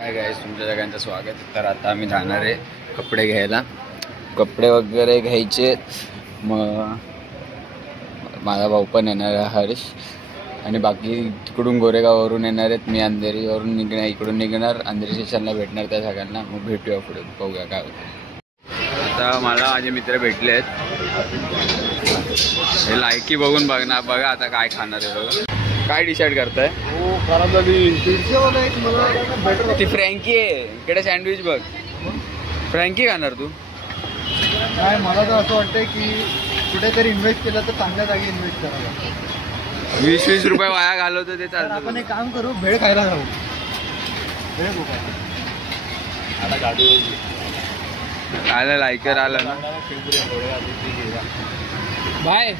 Hi guys, तुमच्या सगळ्यांचं स्वागत. तर आता आम्ही जाणार आहे कपडे घ्यायला. कपडे वगैरे घ्यायचे. मग माझा भाऊ पण येणार आहे, हर्ष, आणि बाकी तिकडून गोरेगाववरून येणार आहेत. मी अंधेरीवरून निघणार, इकडून निघणार, अंधेरी स्टेशनला भेटणार त्या सगळ्यांना. मग भेटूया पुढे, बघूया काय होतं. आता मला माझे मित्र भेटले आहेत. हे लायकी बघून बघणार, बघा आता काय खाणार आहे. बघा काय डिसाईड करताय. ती फ्रँकी आहे इकडे. सँडविच बघ, फ्रँकी खाणार तू. काय मला तर असं वाटतंय की कुठेतरी इन्व्हेस्ट केलं तर चांगल्या जागी इन्व्हेस्ट करावं. 20-20 रुपये वाया घालवतो ते चालतं. आपण एक काम करू, भेळ खायला जाऊ. भेळ आलं लायकर आलं ना. बाय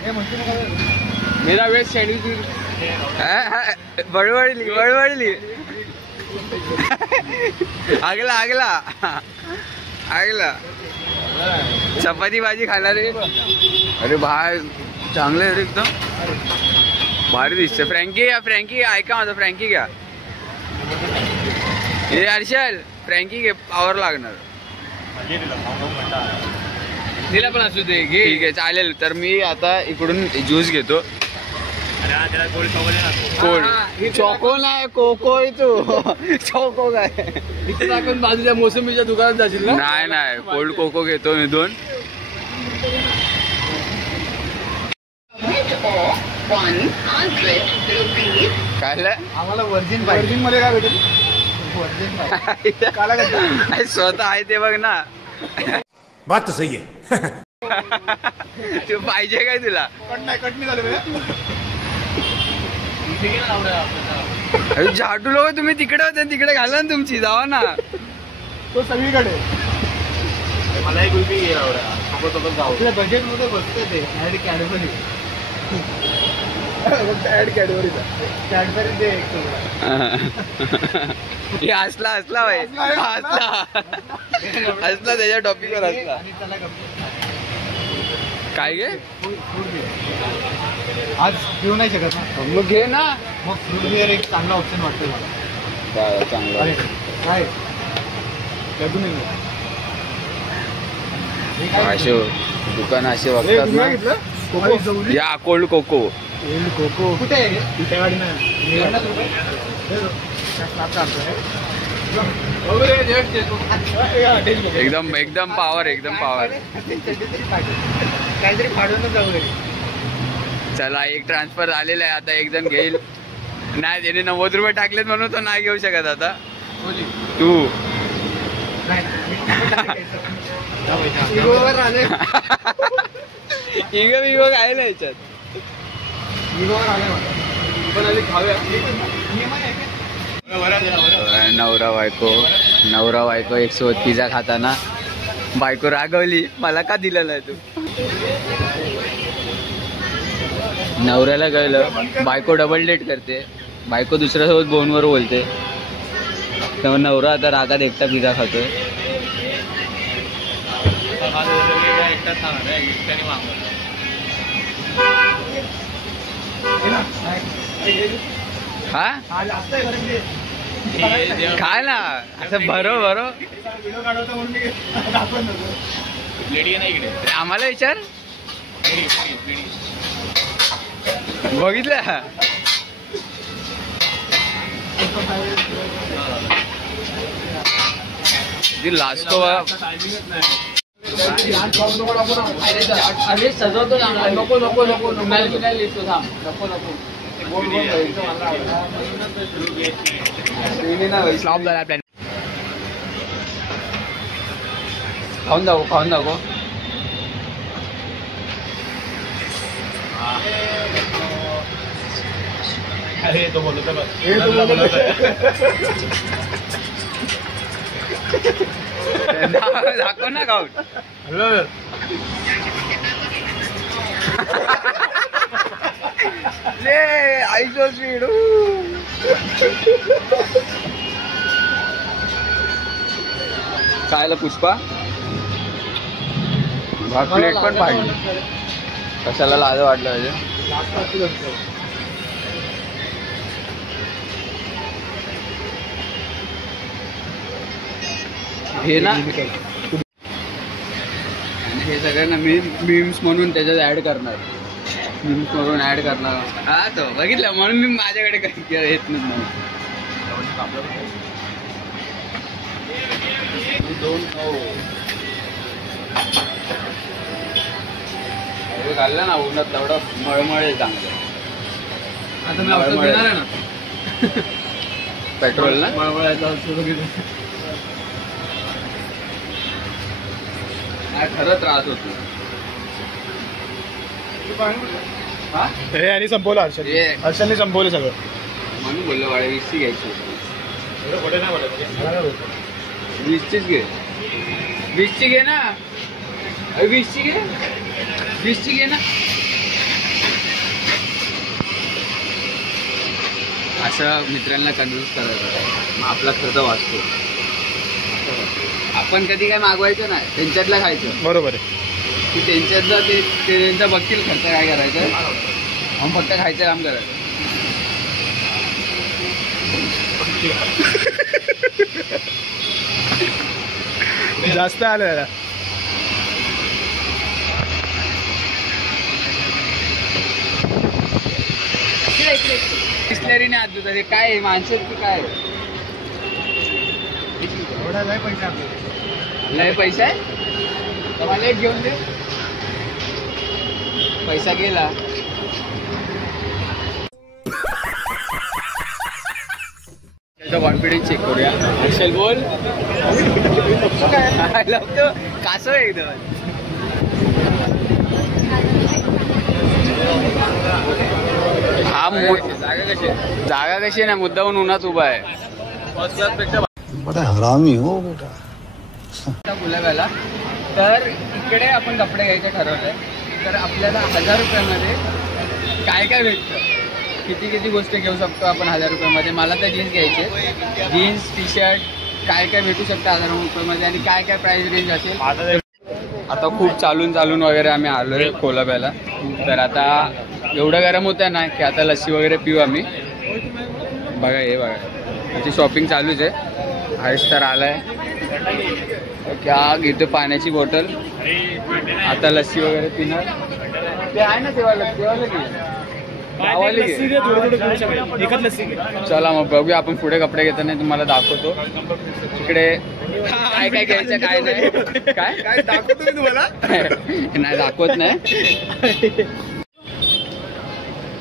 मेरा वेस्ट सँडविच बडबडली बडबडली. आगला आगला आगला. चपाती भाजी खाणार आहे. अरे भाई चांगलं आहे रे, एकदम भारी दिसतं. फ्रँकी ऐका माझं, फ्रँकी घ्या. हे हर्षल, फ्रँकी घे, पावर लागणार. तिला पण असू दे, घे. ठीक आहे चालेल. तर मी आता इकडून ज्यूस घेतो. कोल्ड चोको नाही, कोको आहे तू. चोको काय इथे टाकून बाजूच्या मोसंबीच्या दुकानात जाशील ना. नाही, कोल्ड कोको घेतो मी 2. काय आम्हाला व्हर्जिन व्हर्जिन मध्ये काय भेटेल. व्हर्जिन स्वतः आहे ते बघ ना. बात तो सही है. तू पाहिजे काय तुला. कट नाही झालं. झाडू लोक तुम्ही तिकडे होते, तिकडे घाला ना तुमची, जावा ना. तो सगळीकडे. मला एक गुलपी घे. बजेट मध्ये बसते ते. Add Cadbury. ऍड कॅडबरीचा कॅडबरी दे एक तुला. हे हसला भाई, हसला त्याच्या टॉपिकवर हसला. काय घे. आज घेऊ नाही शकत ना. मग घे ना. मग फ्रूट बिअर एक चांगला ऑप्शन वाटतोय मला. चांगलं काय असे दुकान असे वागतात ना. या कोल्ड कोको. कोको कुठे आहे. एकदम एकदम पावर, एकदम पावर. काहीतरी फाडूनच जाऊ. चला, एक ट्रान्सफर झालेला आहे. आता एक जण घेईल. नाही, त्याने 90 रुपये टाकलेत म्हणून तो नाही घेऊ शकत आता. तू इगो काय ना याच्यात. नवरा बायको 100 पिझ्झा खाताना बायको रागवली, मला का दिलं नाही तू. नवऱ्याला कळलं बायको डबल डेट करते, बायको दुसऱ्यासोबत फोनवर बोलते, त्यामुळे नवरा आता रागात एकटा पिझ्झा खातोय. हा काय ना असं भरो आम्हाला विचार. बघितलं लास्टो अरे सजवतो नको नको नको स्लॉप झाला प्लॅन. खाऊन दाखव. अरे तो बोलतो दाखव ना खाऊन. ISO sweet. खायला पुष्पा प्लेट पण पाडली. कशाला लाज वाटलं पाहिजे. हे ना हे सगळ्यांना मीम्स म्हणून त्याच्यात ऍड करणार. मीम्स म्हणून ऍड करणार. हा तो बघितलं म्हणून मी माझ्याकडे काही येत नाही. घाललं ना उन्हात तेवढं मळमळ चांगलं. आता मी औषध देणार आहे ना पेट्रोल ना मळमळायचं औषध वगैरे. खरं त्रास होतो. हे आणि संपवलं हर्षद. हर्षदने संपवलं सगळं म्हणून बोललो वाडे 20ची घ्यायची. 20चीच घे. 20ची घे ना. 20ची घे. 20ची घे ना. असं मित्रांना कन्व्हिन्स करायचं आपला खर्च वाचतो. आपण कधी काय मागवायचं नाही त्यांच्यातला खायचं. बरोबर आहे की त्यांच्यातलं ते त्यांचा बघतील खर्च काय करायचं. आपण फक्त खायचं काम करायचं. जास्त आलं. बिस्लरीने हात धुतात. हे काय आहे माणसं की काय लय पैसा आहे. मला एक घेऊन दे. पैसा गेला. त्याचा कॉन्फिडन्स चेक करूया. हर्षल बोल. कासव एकदम. हा जागा कशी ना मुद्दाहून उन्हात उभा आहे. बड़ा हरामी हो बेटा. गुलाबाला तर इकडे आपण कपडे घ्यायचे ठरवलंय. तर आपल्याला 1000 रुपयामध्ये काय काय भेटतं. किती गोष्टी घेऊ शकतो आपण 1000 रुपयामध्ये. मला तर जीन्स घ्यायचे. जीन्स टी शर्ट काय काय भेटू शकतं 1000 रुपयामध्ये आणि काय काय प्राइस रेंज असेल. आता खूप चालून वगैरे आम्ही आलोय कोलंब्याला. तर आता एवढं गरम होतं ना की आता लस्सी वगैरे पिऊ आम्ही. बघा हे बघा त्याची शॉपिंग चालूच आहे. हर्ष तर आलाय. क्या घेतो पाण्याची बॉटल. आता लस्सी वगैरे पिणार. ते आहे ना तेव्हा चला मग बघूया आपण पुढे कपडे घेताना तुम्हाला दाखवतो. इकडे काय काय घ्यायचं काय नाही. काय दाखवतो मी तुम्हाला. नाही दाखवत नाही.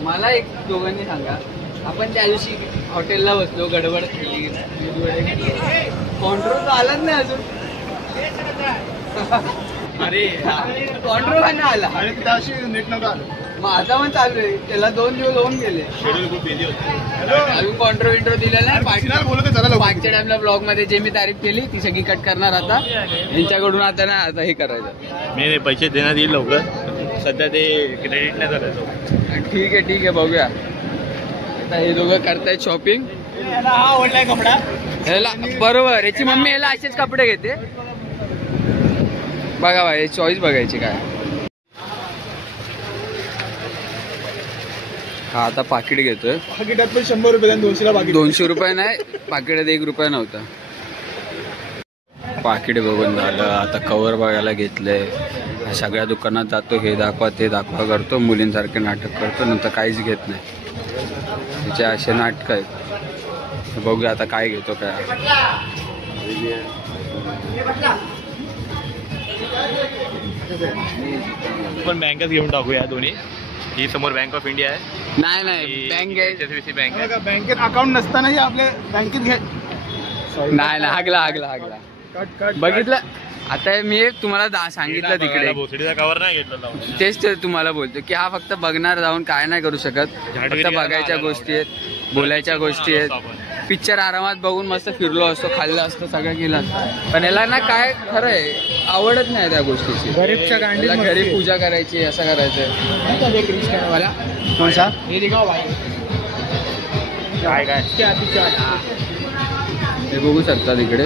मला एक दोघांनी सांगा. आपण त्या दिवशी हॉटेलला बसलो गडबड केली. कॉन्ट्रोल तर आलाच नाही अजून. अरे कॉन्ट्रोल का नाही आला. आणि त्याशी नीट नव्हतं आलं. माझा पण चालू आहे. त्याला 2 दिवस होऊन गेले. अजून कॉन्ट्रो विंट्रो दिलेला नाही. पाचच्या टाइमला ब्लॉग मध्ये जे मी तारीफ केली ती सगळी कट करणार. आता यांच्याकडून आता ना आता हे करायचं. मी पैसे देण्यात येईल लवकर. सध्या ते क्रेडिट नाही करायचं. ठीक आहे बघूया. आता हे दोघं करतायत शॉपिंग. हा आवडलाय कपडा. ह्याला बरोबर याची मम्मी याला असेच कपडे घेते. बघा भाई चॉईस बघायची काय. हा आता पाकिट घेतोय. पाकिटात पण 100 रुपये 200ला पाकिट. 200 रुपये नाही पाकिटात 1 रुपया नव्हता. पाकिट बघून झालं. आता कवर बघायला घेतलंय. सगळ्या दुकानात जातो. हे दाखवा ते दाखवा करतो. मुलींसारखे नाटक करतो. नंतर काहीच घेत नाही. तिचे असे नाटक आहेत. बघूया आता काय घेतो काय. पण बँकेत घेऊन टाकूया दोन्ही. ही समोर बँक ऑफ इंडिया आहे. नाही बँक HSBC बँक आहे. बँकेत अकाउंट नसतानाही आपल्या बँकेत घ्या. नाही हागला बघितलं. आता मी तुम्हाला सांगितलं तिकडे भोसडीचा कवर नाही घेतला. तेच तर तुम्हाला बोलतो की हा फक्त बघणार जाऊन काय नाही करू शकत. फक्त बघायच्या गोष्टी आहेत. बोलायच्या गोष्टी आहेत. पिक्चर आरामात बघून मस्त फिरलो असतो. खाल्लं असतं सगळं केलं असतं. पण याला ना काय खरं आहे आवडत नाही त्या गोष्टीची. गरीबच्या गांडीत घरी पूजा करायची असं करायचं. कोण सा काय हे बघू शकता तिकडे.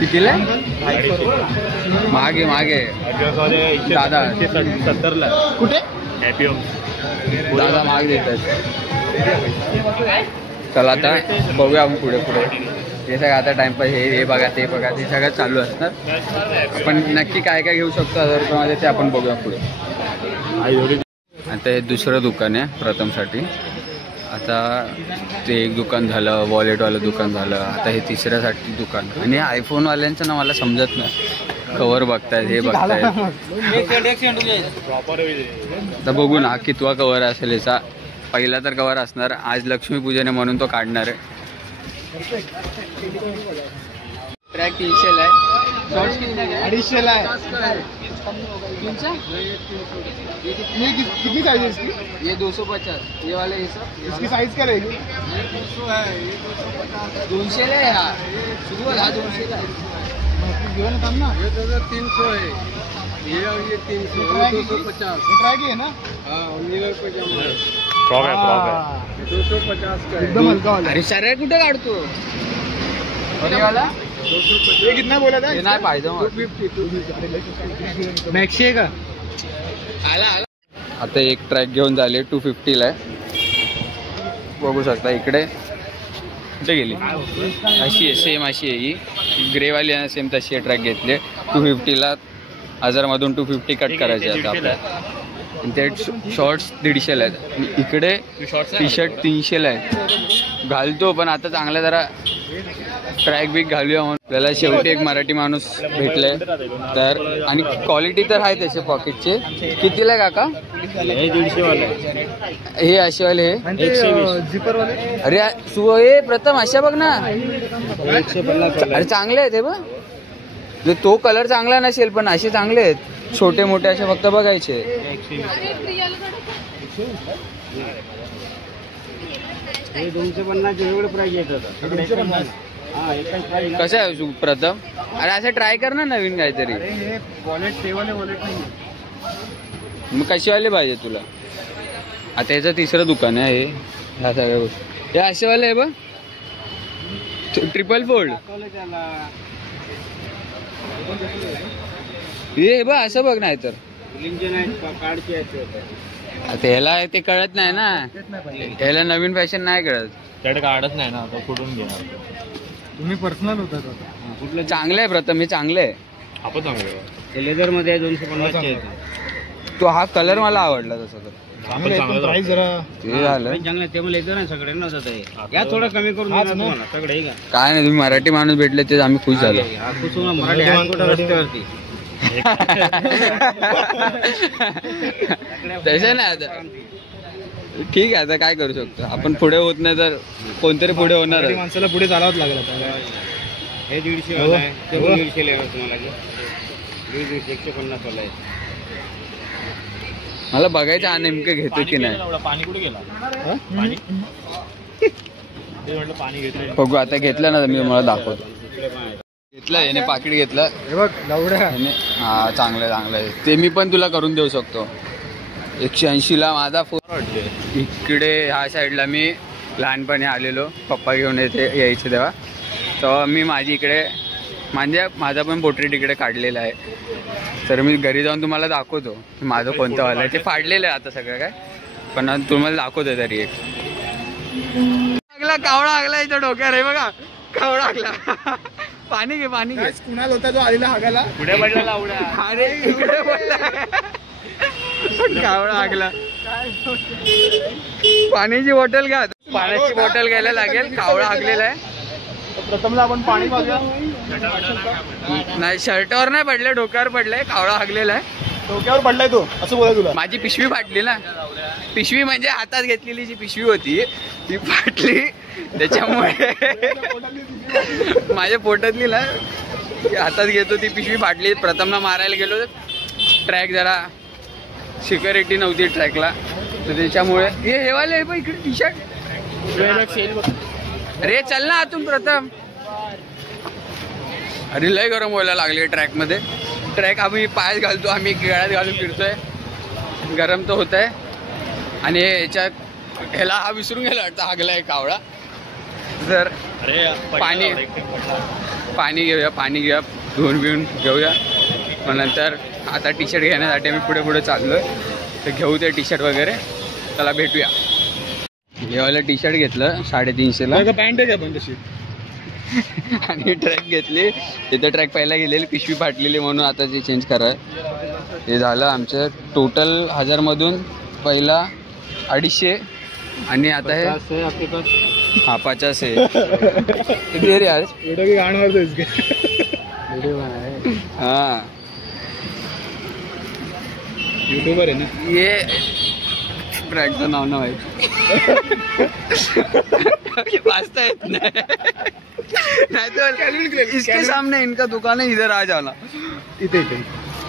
कितीला मागे दादा 70ला. कुठे हॅपी होम. दादा माग देतात. चला आता बघूया आपण पुढे पुढे. हे सगळं आता टाइमपास हे बघा ते बघा ते सगळं चालू असणार. आपण नक्की काय काय घेऊ शकतो 1000 रुपयामध्ये ते आपण बघूया पुढे. आता हे दुसरं दुकान आहे प्रथमसाठी. आता ते एक दुकान झालं, वॉलेटवालं दुकान झालं, आता हे तिसऱ्यासाठी दुकान. आणि आयफोनवाल्यांचं ना मला समजत नाही, कवर बघतायत हे बघतायत. आता बघू ना कितवा कवर असेल याचा. पहिला तर कवर असणार, आज लक्ष्मीपूजन आहे म्हणून तो काढणार आहे. ट्रॅक 300 ला आहे, शॉर्ट्स कितने का है? 250 ला है. 300 ये कितनी साइज है इसकी? ये 250. ये वाले ये सब इसकी साइज क्या रहेगी? 200 ला है. हा शुरू हा 200 ला आहे. घेऊन काम ना. ये 300 है, ये और ये 300, ये 250. ट्राय की है ना? हाँ, नीलर पजामा है, फ्रॉक है. 250 का है. एकदम हल्का वाला. अरे शर्ट कुठे काढतो? अरे वाला ये कितना बोला था? हे नाही पाहिजे मग. 250. मॅक्सी आहे का? आला आला. आता एक ट्रॅक घेऊन झाले 250 ला आहे. बघू शकता इकडे कुठे गेली अशी आहे, सेम अशी आहे ही ग्रेवाली आहे, सेम तशी आहे. ट्रॅक घेतले 250 ला. 1000 मधून 250 कट करायचे आता आपल्याला. ते शॉर्ट्स 150 ला आहेत. आणि इकडे टी शर्ट 300 ला आहेत. घालतो पण आता चांगला जरा ट्रॅक बिक घालूया म्हणून. आपल्याला शेवटी एक मराठी माणूस भेटलाय तर. आणि क्वालिटी तर आहे त्याचे पॉकेटचे. कितीला आहे काका? हे 150 वाले. हे असेवाले हे झिपर वाले. अरे हे प्रथम अशा बघ ना. 150. अरे चांगले आहेत हे बघ. तो कलर चांगला नसेल पण असे चांगले आहेत. छोटे मोठे असे फक्त बघायचे. हे 250 वेगवेगळे प्राइस येतात. 250. हा एकच प्राइस. कसं आहे प्रथम? अरे असं ट्राय कर ना नवीन काहीतरी. हे वॉलेट ते वाले वॉलेट नाही. मग कशावाले पाहिजे तुला? आता याचं तिसरं दुकान आहे हे. ह्या सगळ्या गोष्टी हे असेवाले आहे बघ. 444. हे बघ असं बघ. नाही तर कार्डचे आता ह्याला ते कळत नाही ना. ह्याला नवीन फॅशन नाही कळत. त्याकडे कार्डच नाही ना. आता कुठून घेणार तुम्ही? पर्सनल होतात आता. कुठलं चांगलं आहे प्रथम? हे चांगलं आहे. आपण चांगलं लेदर मध्ये 250. तो हा कलर मला आवडला तसा तर. प्राइस जरा ते झालं चांगलं. ते मला लेदर आहे सगळे ना होतं. या थोडं कमी करून देणार तुम्हाला सगळे. काय नाही, तुम्ही मराठी माणूस भेटले तेच आम्ही खुश झालो. मराठी रस्त्यावरती तसं नाही. आता ठीक आहे, आता काय करू शकतो आपण. पुढे होत नाही तर कोणतरी पुढे होणार. माणसाला पुढे चालावंच लागेल आता. हे 150 वाला आहे. ते 150 लेवा तुम्हाला. 150 वाला आहे. मला बघायचं हा नेमकं घेतो की नाही. पाणी कुठे गेला? पाणी पाणी घेतलं. बघू आता घेतलं ना मी मला दाखवतो. घेतलं याने पाकिट घेतलं. हे बघ लवड्या. हा चांगलं चांगलं आहे ते. मी पण तुला करून देऊ शकतो. 180 ला माझा फोन. इकडे ह्या साईडला मी लहानपणी आलेलो, पप्पा घेऊन यायचे तेव्हा मी माझी इकडे म्हणजे माझा पण पोर्ट्रेट इकडे काढलेला आहे. तर मी घरी जाऊन तुम्हाला दाखवतो की माझं कोणतं वालं आहे. ते फाडलेलं आहे आता सगळं काय, पण तुम्हाला दाखवतो तरी. एक कावळा आगला इथं डोक्यावर आहे बघा. कावळा आगला. पाणी घे पाणी घे. कुणाल होता जो आलेला हागायला पुढे पडलेला उड्या. अरे इकडे पडला कावळा आगला. पाण्याची बॉटल घ्या. पाण्याची बॉटल घ्यायला लागेल. कावळा आगलेला आहे. प्रथमला आपण पाणी पाजूया. नाही शर्टावर नाही पडले, डोक्यावर पडलाय. कावळा हागलेला आहे. डोक्यावर पडलाय तो असं बोला तुला. माझी पिशवी फाटली ना. पिशवी म्हणजे हातात घेतलेली जी पिशवी होती ती फाटली. त्याच्यामुळे माझ्या पोटातली ना हातात घेतो ती पिशवी फाटली. प्रथमला मारायला गेलो. ट्रॅक जरा सिक्युरिटी नव्हती ट्रॅकला, तर त्याच्यामुळे हे वाले आहे. इकडे टी शर्ट. अरे चल ना आतून प्रथम. अरे लय गरम व्हायला लागले ट्रॅक मध्ये. ट्रॅक आम्ही पायात घालतो, आम्ही गळ्यात घालून फिरतोय. गरम तर होत आहे. आणि ह्याला हा विसरून गेला वाटतं हागलाय कावळा. जर पाणी घेऊया धुवून बिवून घेऊया. मग नंतर आता टी शर्ट घेण्यासाठी आम्ही पुढे चाललोय. तर घेऊ ते टी शर्ट वगैरे. त्याला भेटूया. हेवाला टी शर्ट घेतलं 350ला पॅन्ट आहे पण तशी. आणि ट्रॅक घेतली. तिथं ट्रॅक पहिला गेलेली पिशवी फाटलेली म्हणून आता ते चेंज कराय. ते झालं आमचं टोटल 1000 मधून पहिला 250 आणि आता हे 50 आहे. किती रे आज व्हिडिओ की गाणं मारतोयस की? हां युट्यूबर आहे ना ये ब्रँडचं नाव आहे. वाचता येत नाही तो इसके सामने इनका दुकान है, इधर आ जाना. इथे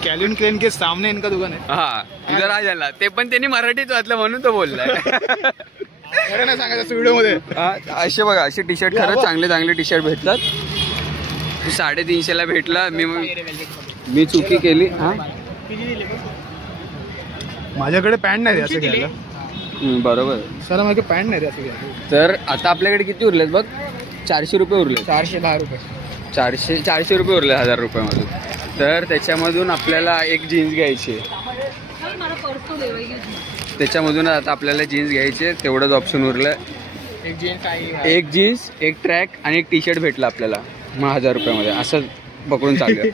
कॅल्विन क्लेन के सामने इनका दुकान आहे. हा इधर आ जाना. ते पण त्यांनी मराठीत वाचलं म्हणून तो बोललाय. खरं नाही सांगायचं व्हिडिओ मध्ये. असे बघा असे टी शर्ट खरंच चांगले चांगले टी शर्ट भेटतात. 350ला भेटला. मी चुकी केली. हा माझ्याकडे पॅन्ट नाही रे असं घ्यायला. बरोबर सर माझ्याकडे पॅन्ट नाही रे असं घ्यायला. तर आता आपल्याकडे किती उरलेत बघ. 400 रुपये उरले. 410 रुपये. 400 रुपये उरले 1000 रुपयामधून. तर त्याच्यामधून आपल्याला एक जीन्स घ्यायची. त्याच्यामधून आता आपल्याला जीन्स घ्यायचे. तेवढंच ऑप्शन उरलं. एक जीन्स एक ट्रॅक आणि एक टी शर्ट भेटला आपल्याला. मग 1000 रुपयामध्ये असं पकडून चालू.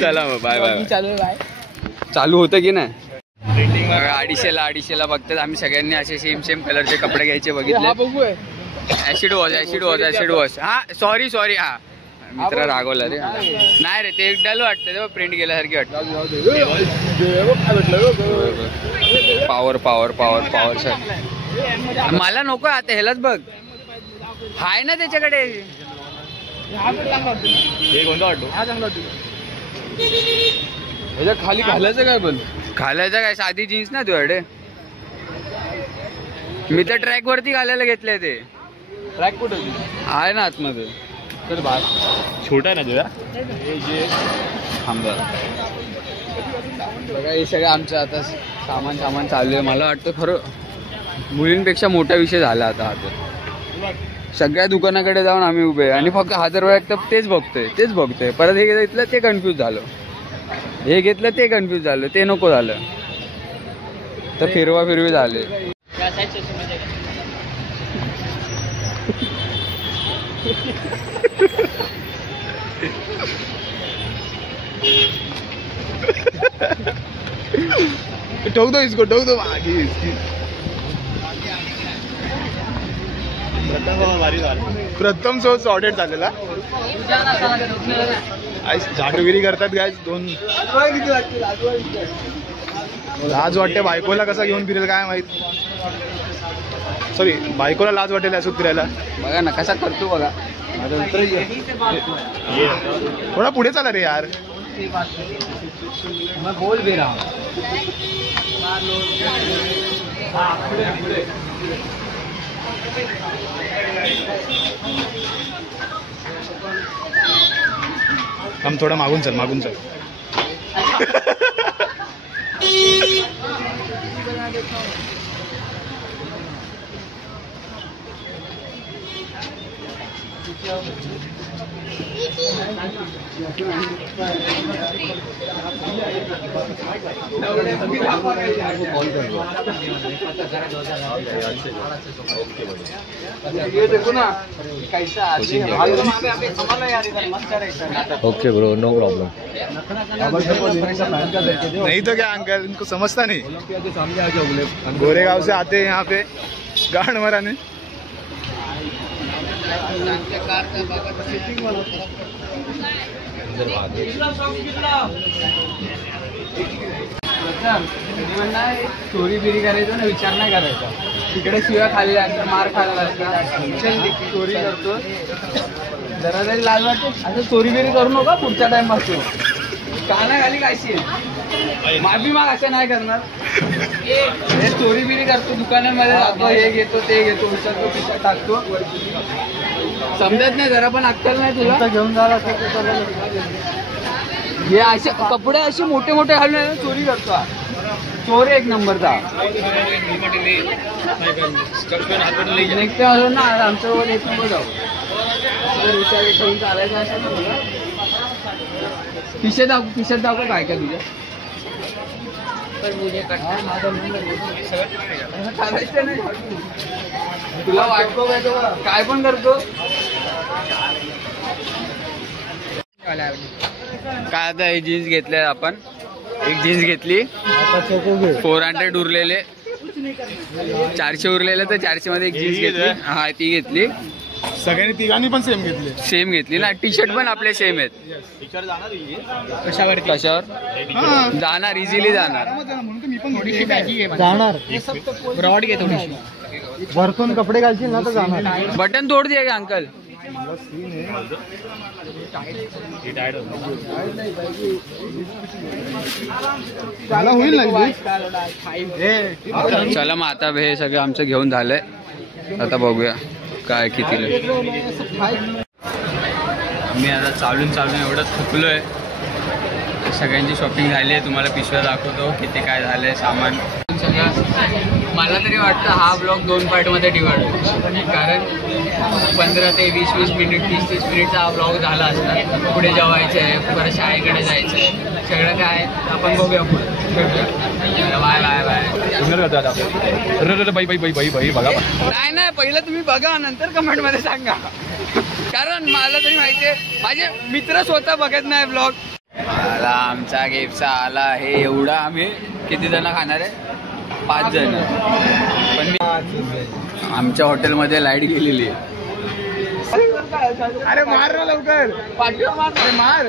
चला मग बाय बाय. चालू होतं की नाही. 250ला बघतात. आम्ही सगळ्यांनी असे सेम कलरचे कपडे घ्यायचे बघितले. Acid wash. हा सॉरी हा मित्र रागवला रे. नाही रे ते एकदाल वाटतं प्रिंट गेल्यासारखी वाटतं. पॉवर शर्ट मला नको आता. ह्यालाच बघ हाय ना त्याच्याकडे. ह्याच्या खाली घालायचं काय पण. घालायचं काय साधी जीन्स ना तुझ्याकडे. मी तर ट्रॅक वरती घालायला घेतलंय. ते ट्रॅक कुठे आहे ना आतमध्ये. तर छोटा आहे ना तुझा. बघा हे सगळं आमचं आता सामान चालू आहे. मला वाटतं खरं मुलींपेक्षा मोठा विषय झाला आता. आता सगळ्या दुकानाकडे जाऊन आम्ही उभे आणि फक्त 1000 वेळा तर तेच बघतोय. परत हे घेतलं ते कन्फ्यूज झालं. हे घेतलं ते कन्फ्यूज झालं. ते नको झालं. तर फिरवी झाले. ठोक दो मागे. प्रथम शो सॉर्टेड झालेला. झाटुगिरी करतात गायस. 2 लाज वाटते बायकोला. कसा घेऊन फिरेल काय माहित. सॉरी बायकोला लाज वाटेल असं फिरायला. बघा ना कसा करतो बघा. थोडा पुढे चला रे यार. बोल भी रहा. हम थोडा मागून चल. Okay bro, no problem. नहीं तो क्या अंकल, इनको समझता नहीं. गोरेगांव से आते हैं यहाँ पे गाड़ मराने. चोरी बिरी करायचं ना, विचार नाही करायचा. तिकडे शिव्या खाल्ल्या असतात, मार खाल्ला असतात, चोरी करतो. जरा तरी लाज वाटते. असं चोरी बिरी करू नका पुढच्या टाइम पासून. कानाखाली काशी माफी माग, असं नाही करणार. हे चोरी बिरी करतो, दुकानामध्ये जातो, हे घेतो ते घेतो, विचारतो पिशा टाकतो. समजत नाही, जरा पण अक्कल नाही तुला. घेऊन जायला हे असे कपडे असे मोठे मोठे घालून चोरी करतो. चोर एक नंबरचा. नेक्स्ट टाइम ना आमच्यावर एक नंबर जाऊ. विचार करून चालायचं असं ना. खिशात दाखव काय काय तुझ्या. तुला वाटतो काय पण करतो काय. आता हे जीन्स घेतले आपण, एक जीन्स घेतली 400 उरलेले, 400 उरलेले तर 400 मध्ये एक जीन्स घेतली. हा ती घेतली. सगळ्यांनी तिघांनी पण सेम घेतली ना. टी शर्ट पण आपले सेम आहेत. कशावर जाणार, इझिली जाणार. ब्रॉड घे थोडीशी, वरतून कपडे घालशील ना तर जाणार. बटन तोड दे अंकल. होईल ना. चला मग आता हे सगळं आमचं घेऊन झालंय. आता बघूया काय कितीला. मी आता चालून एवढं थकलोय. सगळ्यांची शॉपिंग झाली आहे. तुम्हाला पिशव्या दाखवतो किती काय झालंय सामान सगळं. मला तरी वाटतं हा ब्लॉग 2 पार्टमध्ये डिवाइड होईल, कारण 15 ते 20 मिनिट 30 मिनिटचा हा ब्लॉग झाला असता. पुढे जेवायचं आहे, परत शाळेकडे जायचं आहे, सगळं काय आपण बघूया पुढे. Bye bye bye. नाही पहिलं तुम्ही बघा, नंतर कमेंटमध्ये सांगा, कारण मला तरी माहिती आहे माझे मित्र स्वतः बघत नाही ब्लॉग. मला आमचा गिफ्ट आला आहे एवढा. आम्ही किती जण खाणार आहे? 5 जण. पण मी आमच्या हॉटेलमध्ये लाईट गेलेली आहे. अरे मार ना लवकर, पाठीवर मार.